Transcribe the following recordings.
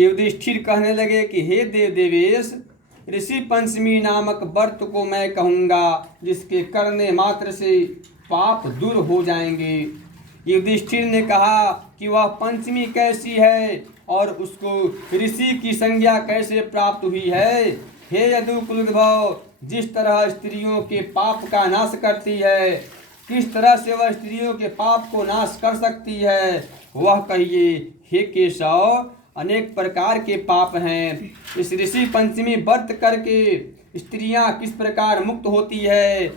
युधिष्ठिर कहने लगे कि हे देव देवेश, ऋषि पंचमी नामक व्रत को मैं कहूँगा, जिसके करने मात्र से पाप दूर हो जाएंगे। युधिष्ठिर ने कहा कि वह पंचमी कैसी है और उसको ऋषि की संज्ञा कैसे प्राप्त हुई है। हे यदुकुलोद्भव, जिस तरह स्त्रियों के पाप का नाश करती है, किस तरह से वह स्त्रियों के पाप को नाश कर सकती है, वह कहिए। हे केशव, अनेक प्रकार के पाप हैं। इस ऋषि पंचमी व्रत करके स्त्रियां किस प्रकार मुक्त होती है।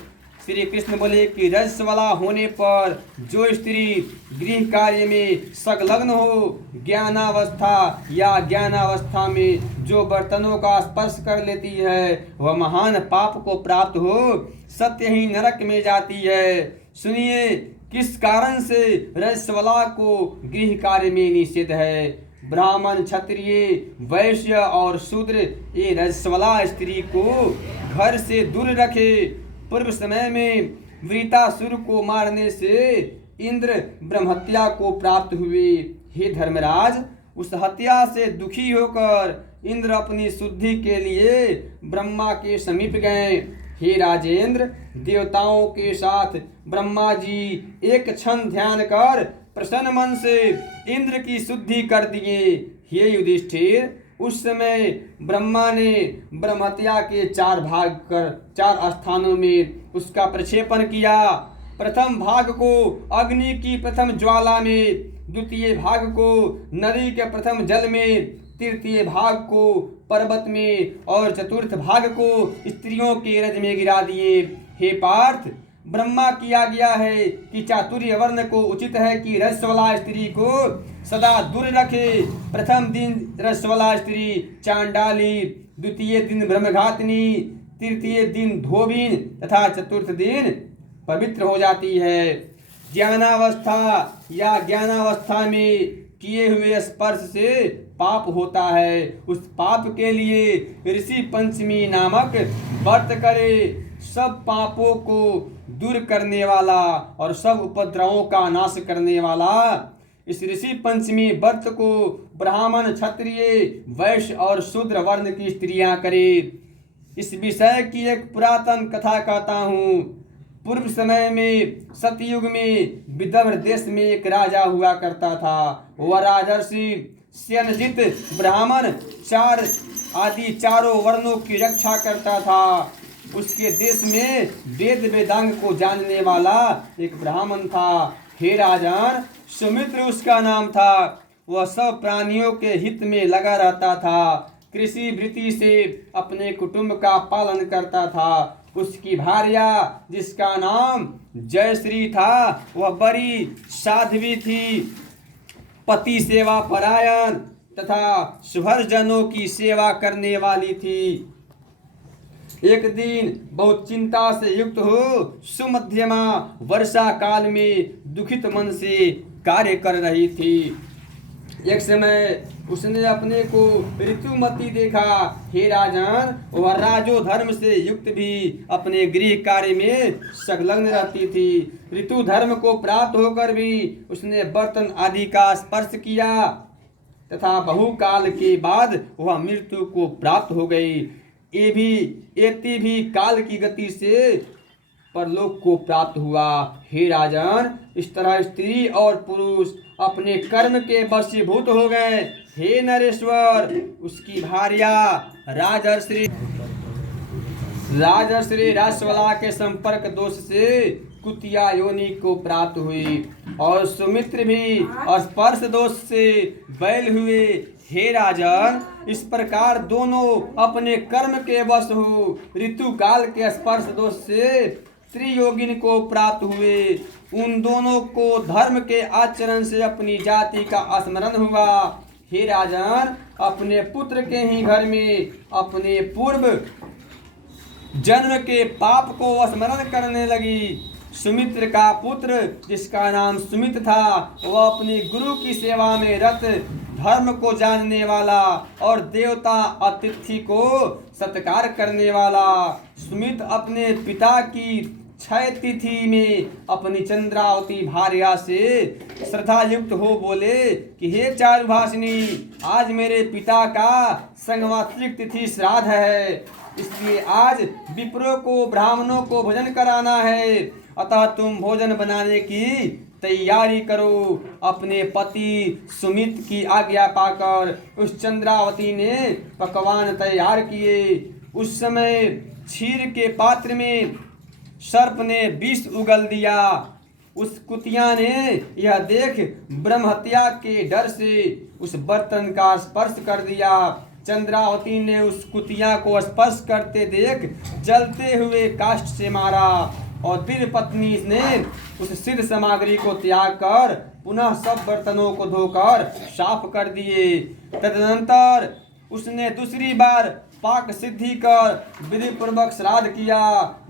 श्री कृष्ण बोले कि रजस्वला होने पर जो स्त्री गृह कार्य में संलग्न हो, ज्ञानावस्था या ज्ञानावस्था में जो बर्तनों का स्पर्श कर लेती है, वह महान पाप को प्राप्त हो सत्य ही नरक में जाती है। सुनिए, किस कारण से रजस्वला को गृह कार्य में निषेध है। ब्राह्मण, क्षत्रिय, वैश्य और शूद्र ये रजस्वला स्त्री को घर से दूर रखे। पूर्व समय में वृतासुर को मारने से इंद्र ब्रह्महत्या को प्राप्त हुए। हे धर्मराज, उस हत्या से दुखी होकर इंद्र अपनी शुद्धि के लिए ब्रह्मा के समीप गए। हे राजेंद्र, देवताओं के साथ ब्रह्मा जी एक क्षण ध्यान कर प्रसन्न मन से इंद्र की शुद्धि कर दिए। हे युधिष्ठिर, उस समय ब्रह्मा ने ब्रह्महत्या के 4 भाग कर 4 स्थानों में उसका प्रक्षेपण किया। प्रथम भाग को अग्नि की प्रथम ज्वाला में, द्वितीय भाग को नदी के प्रथम जल में, तृतीय भाग को पर्वत में और चतुर्थ भाग को स्त्रियों के रज में गिरा दिए। हे पार्थ, ब्रह्मा किया गया है कि चातुर्य वर्ण को उचित है कि रजस्वला स्त्री को सदा दूर रखे। प्रथम दिन रजस्वला स्त्री चांडाली, द्वितीय दिन ब्रह्मघातिनी, तृतीय दिन धोबिन तथा चतुर्थ दिन पवित्र हो जाती है। ज्ञानावस्था या ज्ञानावस्था में किए हुए स्पर्श से पाप होता है। उस पाप के लिए ऋषि पंचमी नामक व्रत करे। सब पापों को दूर करने वाला और सब उपद्रवों का नाश करने वाला इस ऋषि पंचमी व्रत को ब्राह्मण, क्षत्रिय, वैश्य और शूद्र वर्ण की स्त्रियां करें। इस विषय की एक पुरातन कथा कहता हूँ। पूर्व समय में सतयुग में विदर्भ देश में एक राजा हुआ करता था। वह राजर्षि सेनजित ब्राह्मण 4 आदि चारों वर्णों की रक्षा करता था। उसके देश में वेद वेदांग को जानने वाला एक ब्राह्मण था। हे राजन, सुमित्र उसका नाम था। वह सब प्राणियों के हित में लगा रहता था। कृषि वृत्ति से अपने कुटुंब का पालन करता था। उसकी भार्या, जिसका नाम जयश्री था, वह बड़ी साध्वी थी, पति सेवा परायण तथा शुभजनों की सेवा करने वाली थी। एक दिन बहुत चिंता से युक्त हो सुमध्यमा वर्षा काल में दुखित मन से कार्य कर रही थी। एक समय उसने अपने को ऋतुमती देखा। हे राजन, वह राजो धर्म से युक्त भी अपने गृह कार्य में संलग्न रहती थी। ऋतु धर्म को प्राप्त होकर भी उसने बर्तन आदि का स्पर्श किया तथा बहुकाल के बाद वह मृत्यु को प्राप्त हो गई। एति भी काल की गति से परलोक को प्राप्त हुआ। हे राजन, इस तरह स्त्री और पुरुष अपने कर्म के वशीभूत हो गए। हे नरेश्वर, उसकी भार्या राजर्षि रजस्वला के संपर्क दोष से कुतिया योनि को प्राप्त हुई और सुमित्र भी स्पर्श दोष से बैल हुए। हे राजन, इस प्रकार दोनों अपने कर्म के वश हो ऋतु काल के स्पर्श दोष से त्रियोगिन को प्राप्त हुए। उन दोनों को धर्म के आचरण से अपनी जाति का स्मरण हुआ। हे राजन, अपने पुत्र के ही घर में अपने पूर्व जन्म के पाप को स्मरण करने लगी। सुमित्र का पुत्र, जिसका नाम सुमित था, वह अपनी गुरु की सेवा में रत, धर्म को जानने वाला और देवता अतिथि को सत्कार करने वाला। सुमित अपने पिता की क्षय तिथि में अपनी चंद्रावती भार्या से श्रद्धा युक्त हो बोले कि हे चारुभाषिनी, आज मेरे पिता का संवत्सरिक तिथि श्राद्ध है, इसलिए आज विप्रों को ब्राह्मणों को भोजन कराना है, अतः तुम भोजन बनाने की तैयारी करो। अपने पति सुमित की आज्ञा पाकर उस चंद्रावती ने पकवान तैयार किए। उस समय क्षीर के पात्र में सर्प ने विष उगल दिया। उस कुतिया ने यह देख ब्रह्महत्या के डर से उस बर्तन का स्पर्श कर दिया। चंद्रावती ने उस कुतिया को स्पर्श करते देख जलते हुए काष्ठ से मारा और दिव्य पत्नी ने उस सिद्ध सामग्री को त्याग कर पुनः सब बर्तनों को धोकर साफ कर दिए। तदनंतर उसने दूसरी बार पाक सिद्धि कर विधि पूर्वक श्राद्ध किया।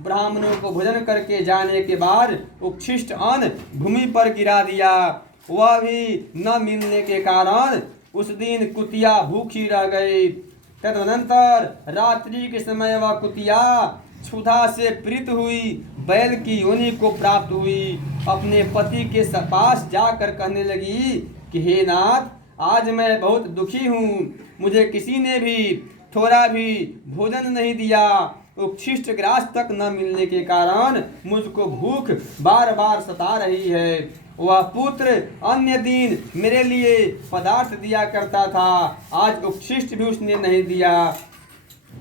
ब्राह्मणों को भोजन करके जाने के बाद उच्छिष्ट अन्न भूमि पर गिरा दिया। वह भी न मिलने के कारण उस दिन कुतिया भूखी रह गई। तदनंतर रात्रि के समय वह कुतिया क्षुधा से पीड़ित हुई बैल की योनि को प्राप्त हुई। अपने पति के पास जाकर कहने लगी कि हे नाथ, आज मैं बहुत दुखी हूँ, मुझे किसी ने भी थोड़ा भी भोजन नहीं दिया। उच्छिष्ट ग्रास तक न मिलने के कारण मुझको भूख बार बार सता रही है। वह पुत्र अन्य दिन मेरे लिए पदार्थ दिया करता था, आज उच्छिष्ट भी उसने नहीं दिया।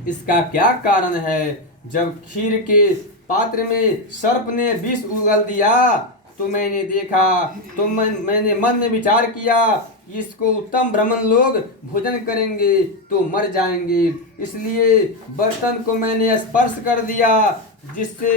इसका क्या कारण है? जब खीर के पात्र में सर्प ने विष उगल दिया तो मैंने देखा, तो मैंने मन में विचार किया इसको उत्तम ब्राह्मण लोग भोजन करेंगे तो मर जाएंगे, इसलिए बर्तन को मैंने स्पर्श कर दिया, जिससे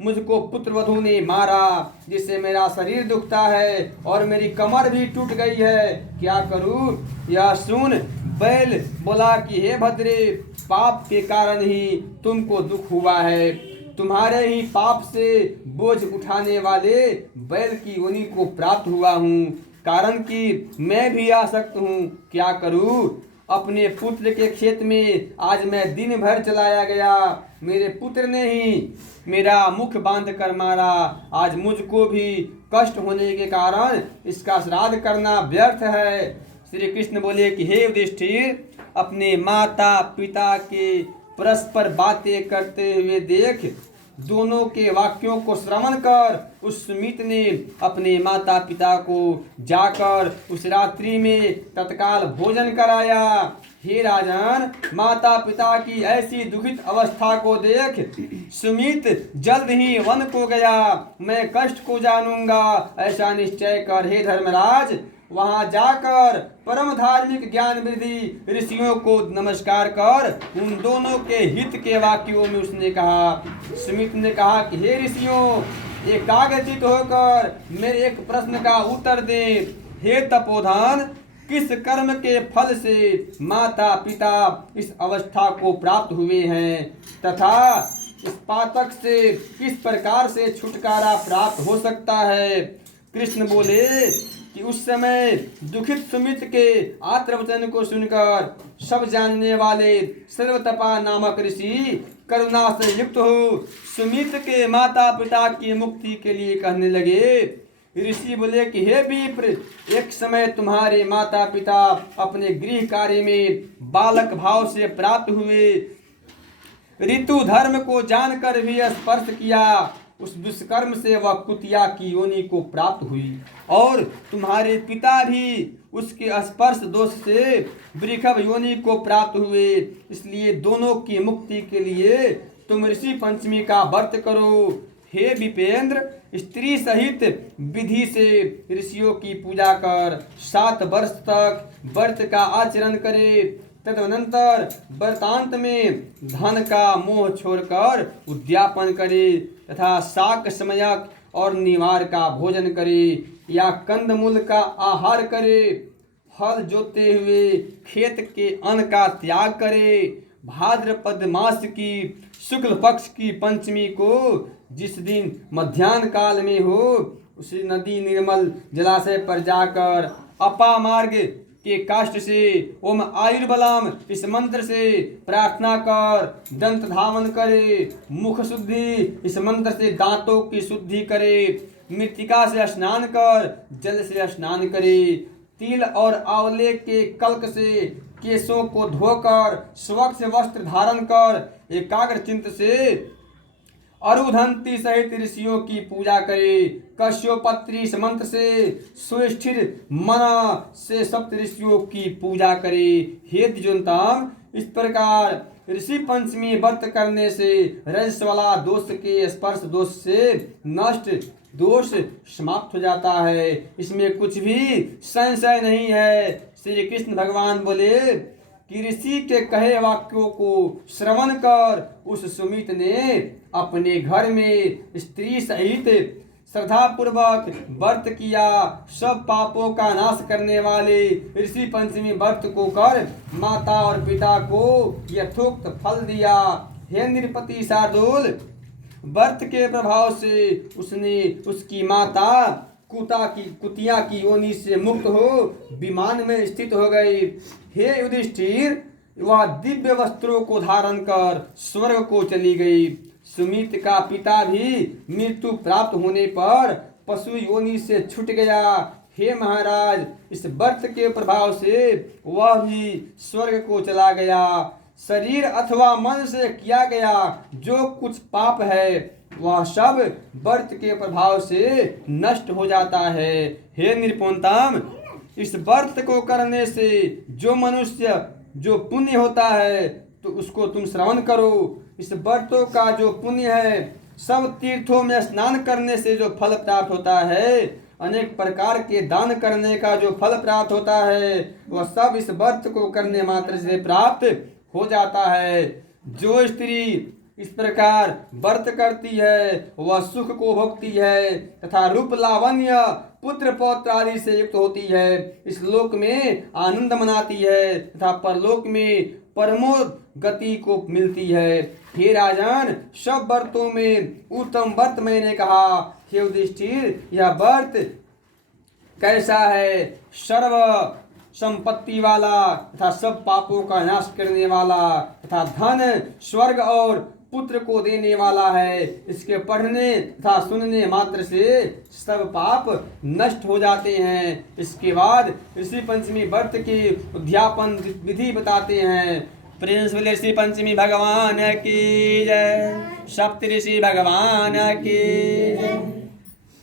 मुझको पुत्रवधू ने मारा, जिससे मेरा शरीर दुखता है और मेरी कमर भी टूट गई है। क्या करूं? यह सुन बैल बोला कि हे भद्रे, पाप के कारण ही तुमको दुख हुआ है। तुम्हारे ही पाप से बोझ उठाने वाले बैल की योनि को प्राप्त हुआ हूँ, कारण कि मैं भी आसक्त हूँ। क्या करूँ? अपने पुत्र के खेत में आज मैं दिन भर चलाया गया, मेरे पुत्र ने ही मेरा मुख बांध कर मारा। आज मुझको भी कष्ट होने के कारण इसका श्राद्ध करना व्यर्थ है। श्री कृष्ण बोले कि हे युधिष्ठिर, अपने माता पिता के परस्पर बातें करते हुए देख दोनों के वाक्यों को श्रवण कर उस सुमित ने अपने माता पिता को जाकर उस रात्रि में तत्काल भोजन कराया। हे राजन, माता पिता की ऐसी दुखित अवस्था को देख सुमित जल्द ही वन को गया। मैं कष्ट को जानूंगा ऐसा निश्चय कर हे धर्मराज वहां जाकर परम धार्मिक ज्ञान वृद्धि ऋषियों को नमस्कार कर उन दोनों के हित के वाक्यों में उसने कहा। सुमित ने कहा कि हे ऋषियों, एकाग्रचित होकर मेरे एक प्रश्न का उत्तर दें। हे तपोधन, किस कर्म के फल से माता पिता इस अवस्था को प्राप्त हुए हैं तथा इस पातक से किस प्रकार से छुटकारा प्राप्त हो सकता है? कृष्ण बोले कि उस समय दुखित सुमित के आत्मवचन को सुनकर सब जानने वाले सर्वतपा नामक ऋषि करुणा से युक्त हो सुमित के माता पिता की मुक्ति के लिए कहने लगे। ऋषि बोले कि हे विप्र, एक समय तुम्हारे माता पिता अपने गृह कार्य में बालक भाव से प्राप्त हुए, ऋतु धर्म को जानकर भी स्पर्श किया, उस दुष्कर्म से वह कुतिया की योनि को प्राप्त हुई और तुम्हारे पिता भी उसके स्पर्श दोष से वृषभ योनि को प्राप्त हुए। इसलिए दोनों की मुक्ति के लिए तुम ऋषि पंचमी का व्रत करो। हे विपेंद्र, स्त्री सहित विधि से ऋषियों की पूजा कर 7 वर्ष तक व्रत का आचरण करे। तदनंतर व्रतांत में धन का मोह छोड़कर उद्यापन करे तथा शाक समयक और निवार का भोजन करे या कंदमूल का आहार करे। हल जोते हुए खेत के अन्न का त्याग करे। भाद्रपद मास की शुक्ल पक्ष की पंचमी को जिस दिन मध्याह्न काल में हो, उसी नदी निर्मल जलाशय पर जाकर अपामार्ग के काष्ठ से ओम आयुर्बलम इस मंत्र से प्रार्थना कर, दंत धावन करे, मुख शुद्धि इस मंत्र से दांतों की शुद्धि करे, मृत्तिका से स्नान कर, जल से स्नान करे, तिल और आंवले के कल्क से केशों को धोकर स्वच्छ वस्त्र धारण कर, एकाग्र चित्त से अरुधंती सहित ऋषियों की पूजा करे, कश्योपत्री इस मंत्र से सुस्थिर मन से सप्त ऋषियों की पूजा करे। हे द्विजोतम, इस प्रकार ऋषि पंचमी व्रत करने से रजस्वला दोष के स्पर्श दोष से नष्ट दोष समाप्त हो जाता है, इसमें कुछ भी संशय नहीं है। श्री कृष्ण भगवान बोले कि ऋषि के कहे वाक्यों को श्रवण कर उस सुमित ने अपने घर में स्त्री सहित श्रद्धा पूर्वक व्रत किया। सब पापों का नाश करने वाले ऋषि पंचमी व्रत को कर माता और पिता को यथोक्त फल दिया। हे नृपति शार्दूल, व्रत के प्रभाव से उसने उसकी माता कुतिया की योनि से मुक्त हो विमान में स्थित हो गई। हे युधिष्ठिर, वह दिव्य वस्त्रों को धारण कर स्वर्ग को चली गई। सुमित का पिता भी मृत्यु प्राप्त होने पर पशु योनि से छूट गया। हे महाराज, इस व्रत के प्रभाव से वह भी स्वर्ग को चला गया। शरीर अथवा मन से किया गया जो कुछ पाप है वह सब व्रत के प्रभाव से नष्ट हो जाता है। हे नृपोत्तम, इस व्रत को करने से जो मनुष्य जो पुण्य होता है तो उसको तुम श्रवण करो। इस व्रतों का जो पुण्य है, सब तीर्थों में स्नान करने से जो फल प्राप्त होता है, अनेक प्रकार के दान करने का जो फल प्राप्त होता है, वह सब इस व्रत को करने मात्र से प्राप्त हो जाता है। जो स्त्री इस प्रकार व्रत करती है वह सुख को भोगती है तथा रूप लावण्य पुत्र पौत्र आदि से युक्त होती है। इस लोक में आनंद मनाती है तथा परलोक में परमोद गति को मिलती है। हे राजन, सब व्रतों में उत्तम व्रत मैंने कहा। हे युधिष्ठिर, यह व्रत कैसा है? सर्व संपत्ति वाला तथा सब पापों का नाश करने वाला तथा धन स्वर्ग और पुत्र को देने वाला है। इसके पढ़ने तथा सुनने मात्र से सब पाप नष्ट हो जाते हैं। इसके बाद ऋषि पंचमी व्रत की उद्यापन विधि बताते हैं। प्रिंस ऋषि पंचमी भगवान की जय। सप्त ऋषि भगवान की जय।